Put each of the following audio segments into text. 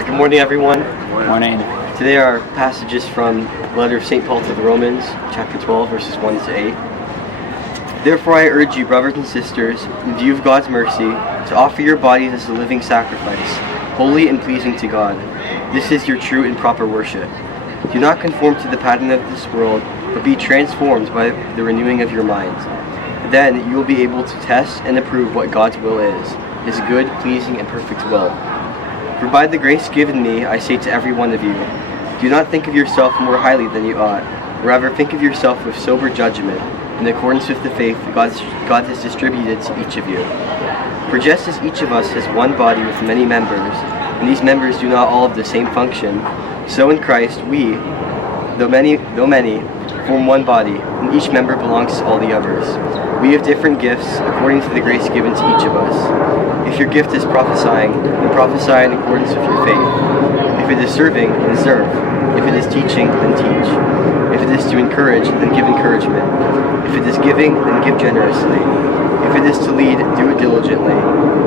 Good morning, everyone. Morning. Today our passage is from the letter of St. Paul to the Romans, chapter 12, verses 1 to 8. Therefore I urge you, brothers and sisters, in view of God's mercy, to offer your bodies as a living sacrifice, holy and pleasing to God. This is your true and proper worship. Do not conform to the pattern of this world, but be transformed by the renewing of your mind. Then you will be able to test and approve what God's will is, His good, pleasing, and perfect will. For by the grace given me, I say to every one of you, do not think of yourself more highly than you ought, rather think of yourself with sober judgment, in accordance with the faith God has distributed to each of you. For just as each of us has one body with many members, and these members do not all have the same function, so in Christ we, though many, form one body, and each member belongs to all the others. We have different gifts according to the grace given to each of us. If your gift is prophesying, then prophesy in accordance with your faith. If it is serving, then serve. If it is teaching, then teach. If it is to encourage, then give encouragement. If it is giving, then give generously. If it is to lead, do it diligently.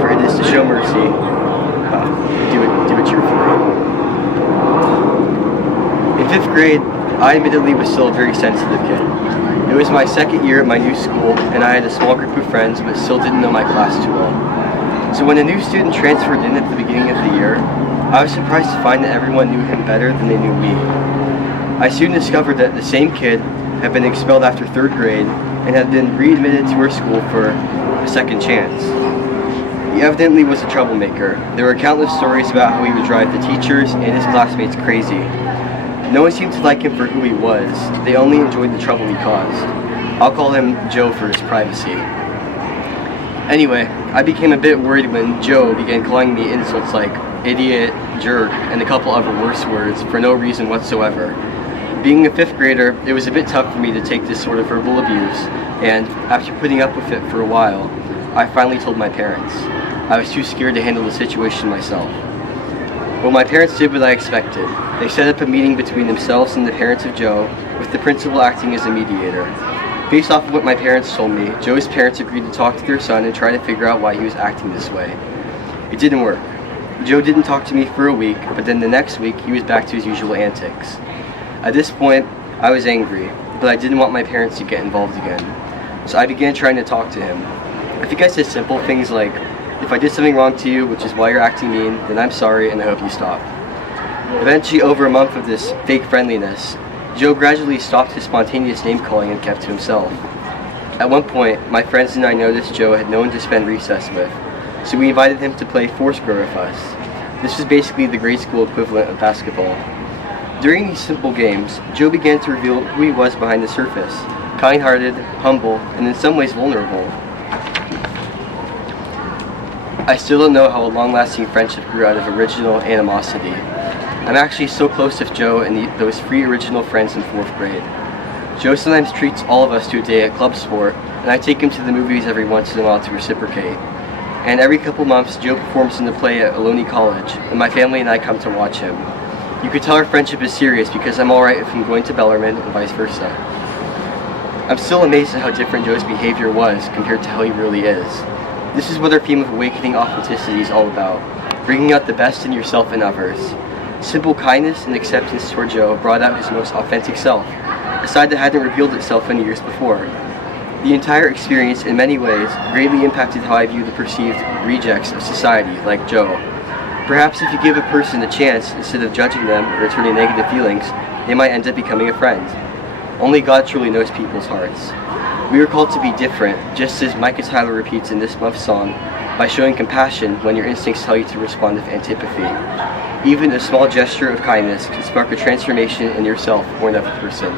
For it is to show mercy, do it cheerfully. In 5th grade, I admittedly was still a very sensitive kid. It was my second year at my new school, and I had a small group of friends, but still didn't know my class too well. So when a new student transferred in at the beginning of the year, I was surprised to find that everyone knew him better than they knew me. I soon discovered that the same kid had been expelled after 3rd grade and had been readmitted to our school for a second chance. He evidently was a troublemaker. There were countless stories about how he would drive the teachers and his classmates crazy. No one seemed to like him for who he was. They only enjoyed the trouble he caused. I'll call him Joe for his privacy. Anyway, I became a bit worried when Joe began calling me insults like idiot, jerk, and a couple other worse words for no reason whatsoever. Being a 5th grader, it was a bit tough for me to take this sort of verbal abuse, and after putting up with it for a while, I finally told my parents. I was too scared to handle the situation myself. Well, my parents did what I expected. They set up a meeting between themselves and the parents of Joe, with the principal acting as a mediator. Based off of what my parents told me, Joe's parents agreed to talk to their son and try to figure out why he was acting this way. It didn't work. Joe didn't talk to me for a week, but then the next week he was back to his usual antics. At this point, I was angry, but I didn't want my parents to get involved again. So I began trying to talk to him. I think I said simple things like, if I did something wrong to you, which is why you're acting mean, then I'm sorry and I hope you stop. Eventually, over a month of this fake friendliness, Joe gradually stopped his spontaneous name-calling and kept to himself. At one point, my friends and I noticed Joe had no one to spend recess with, so we invited him to play Foursquare with us. This was basically the grade school equivalent of basketball. During these simple games, Joe began to reveal who he was behind the surface, kind-hearted, humble, and in some ways vulnerable. I still don't know how a long-lasting friendship grew out of original animosity. I'm actually so close with Joe and those 3 original friends in 4th grade. Joe sometimes treats all of us to a day at club sport, and I take him to the movies every once in a while to reciprocate. And every couple months, Joe performs in the play at Ohlone College, and my family and I come to watch him. You could tell our friendship is serious because I'm alright with him going to Bellarmine and vice versa. I'm still amazed at how different Joe's behavior was compared to how he really is. This is what our theme of Awakening Authenticity is all about, bringing out the best in yourself and others. Simple kindness and acceptance toward Joe brought out his most authentic self, a side that hadn't revealed itself in years before. The entire experience, in many ways, greatly impacted how I view the perceived rejects of society, like Joe. Perhaps if you give a person a chance, instead of judging them or returning negative feelings, they might end up becoming a friend. Only God truly knows people's hearts. We are called to be different, just as Micah Tyler repeats in this month's song, by showing compassion when your instincts tell you to respond with antipathy. Even a small gesture of kindness can spark a transformation in yourself or another person.